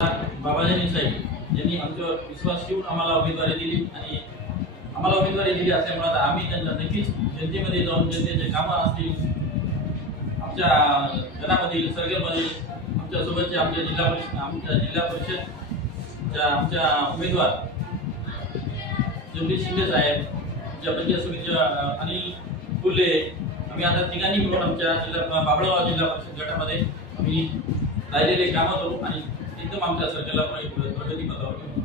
बाबाजी साहेब यांनी आमच्यावर विश्वास ठेवून आम्हाला उमेदवारी दिली आणि आम्हाला उमेदवारी दिली असल्यामुळे आता आम्ही त्यांच्या नक्कीच जनतेमध्ये जाऊन जनतेचे कामं असतील, आमच्या घरामधील सर्कलमधील आमच्यासोबतचे आमच्या जिल्हा परिषदच्या आमच्या उमेदवार जगदीश शिंदे साहेब, आमच्या पंचायत समितीच्या अनिल फुले, आम्ही आता तिघांनी मिळून आमच्या बाभळगाव जिल्हा परिषद गटामध्ये आम्ही राहिलेले कामं करू आणि एकदम आमच्या सर्कलला प्रगती पथावर घेऊ.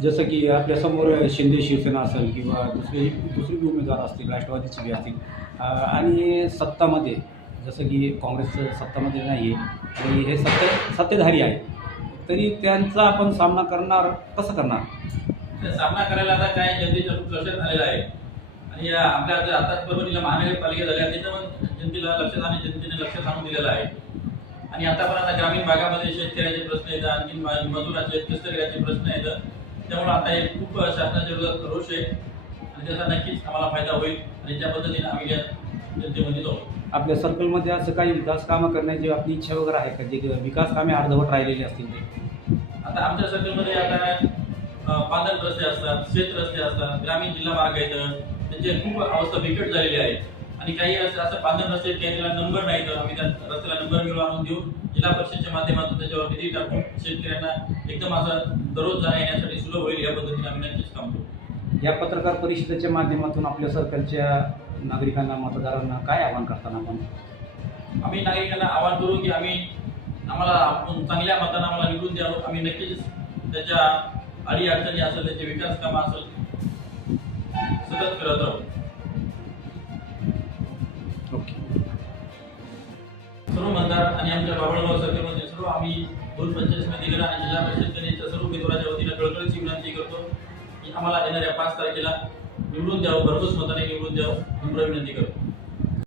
जसं की आपल्यासमोर शिंदे शिवसेना असेल किंवा दुसरी उमेदवार असतील, राष्ट्रवादीची बी असतील आणि सत्तामध्ये जसं की काँग्रेसचं सत्तामध्ये नाही आहे आणि हे सत्तेधारी आहे, तरी त्यांचा आपण सामना कसं करणार? सामना करायला आता काय जनतेच्या खूप लक्षात आलेलं आहे आणि आपल्या आता परभणीला महानगरपालिका झाल्या त्याच्यावर जनतेला लक्षात आणि जनतेने लक्षात आणून दिलेलं आहे. आणि आता पण आता ग्रामीण भागामध्ये शेतकऱ्याचे प्रश्न येतात, आणखी मजुराचे कष्टकऱ्याचे प्रश्न येतात. त्यामुळे आता हे खूप शासनाच्या विरोधात रोष आहे आणि त्याचा नक्कीच आम्हाला फायदा होईल आणि त्या पद्धतीने आम्ही जनतेमध्ये जाऊ. आपल्या सर्कलमध्ये असं काही विकास कामं करण्याची आपली इच्छा वगैरे आहे का, जे विकास कामे अर्धवट राहिलेली असतील ते? आता आमच्या सर्कलमध्ये आता पांदन रस्ते असतात, शेत रस्ते असतात, ग्रामीण जिल्हा मार्ग आहेत, त्यांची खूप अवस्था बिकट झालेली आहे आणि काही असं पांदन रस्ते काही त्याला नंबर नाही, तर आम्ही त्या रस्त्याला नंबर मिळवून आणून देऊ. जिल्हा परिषदेच्या माध्यमातून त्याच्यावर निधी टाकून शेतकऱ्यांना एकदम असं दररोज जाण्या येण्यासाठी सुलभ होईल या पद्धतीने आम्ही नक्कीच काम करू. या पत्रकार परिषदेच्या माध्यमातून आपल्या सर्कलच्या नागरिकांना, मतदारांना काय आवाहन करताना आपण? आम्ही नागरिकांना आवाहन करू की आम्हाला चांगल्या मतांना आम्हाला निवडून द्यावं. आम्ही नक्कीच त्याच्या अडी अडचणी असेल, त्याचे विकास कामं असेल सतत करत राहू. ओके. सर्व मतदार आणि आमच्या बाभळगाव सर्कलमध्ये सर्व आम्ही 2 पंचायत समिती गण आणि जिल्हा परिषद गणाच्या सर्व उमेदवाराच्या वतीने कळकळीची विनंती करतो की आम्हाला येणाऱ्या 5 तारखेला निवडून द्यावं, भरघोस मताने निवडून द्यावं, नम्र विनंती करतो.